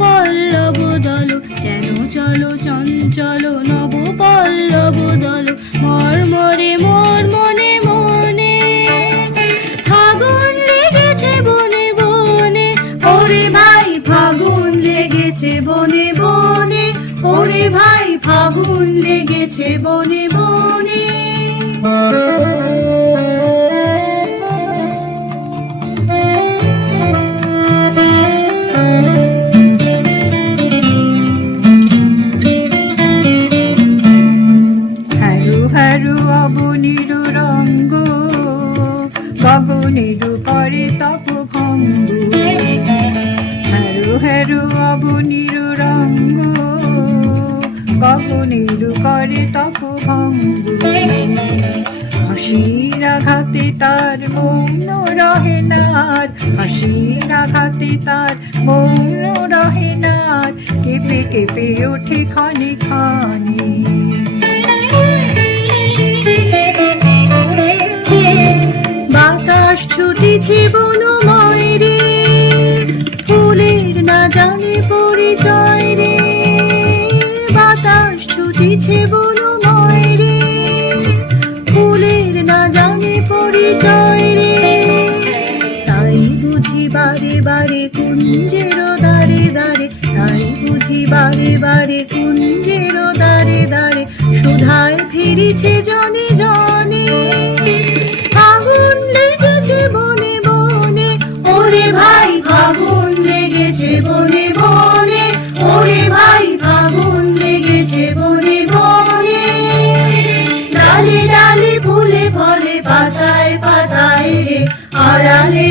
পল্লব দল, যেন চলো চঞ্চল নব পল্লব দল। মর্মরে মোর মনে মনে ফাগুন লেগেছে বনে বনে, ওরে ভাই ফাগুন লেগেছে বনে বনে, ওরে ভাই ফাগুন লেগেছে বনে বনে। হারু অবনীর রঙ্গ, গগনের করে তপ ভঙ্গ। হারু হারু অবনীর রঙ্গ, গগনের করে তপ ভঙ্গ। হাসির আঘাতে তার মৌন রহে নার, হাসির আঘাতে তার মৌন রহে নার। কেঁপে কেঁপে ওঠে ক্ষণে ক্ষণে। বাতাস ছুটিছে বনময় রে, ফুলের না জানে পরিচয় রে। বাতাস ছুটিছে বনময় রে, ফুলের না জানে পরিচয় রে। তাই বুঝি বারে বারে কুঞ্জের দারে দারে, তাই বুঝি বারে বারে কুঞ্জের দারে দারে। সুধায় ফিরিছে জনে জনে, ফাগুন লেগেছে বনে বনে, ওরে ভাই ফাগুন লেগেছে বনে বনে, ওরে ভাই ফাগুন লেগেছে বনে বনে। ডালে ডালে ফুলে ফলে পাতায় পাতায় রে, আড়ালে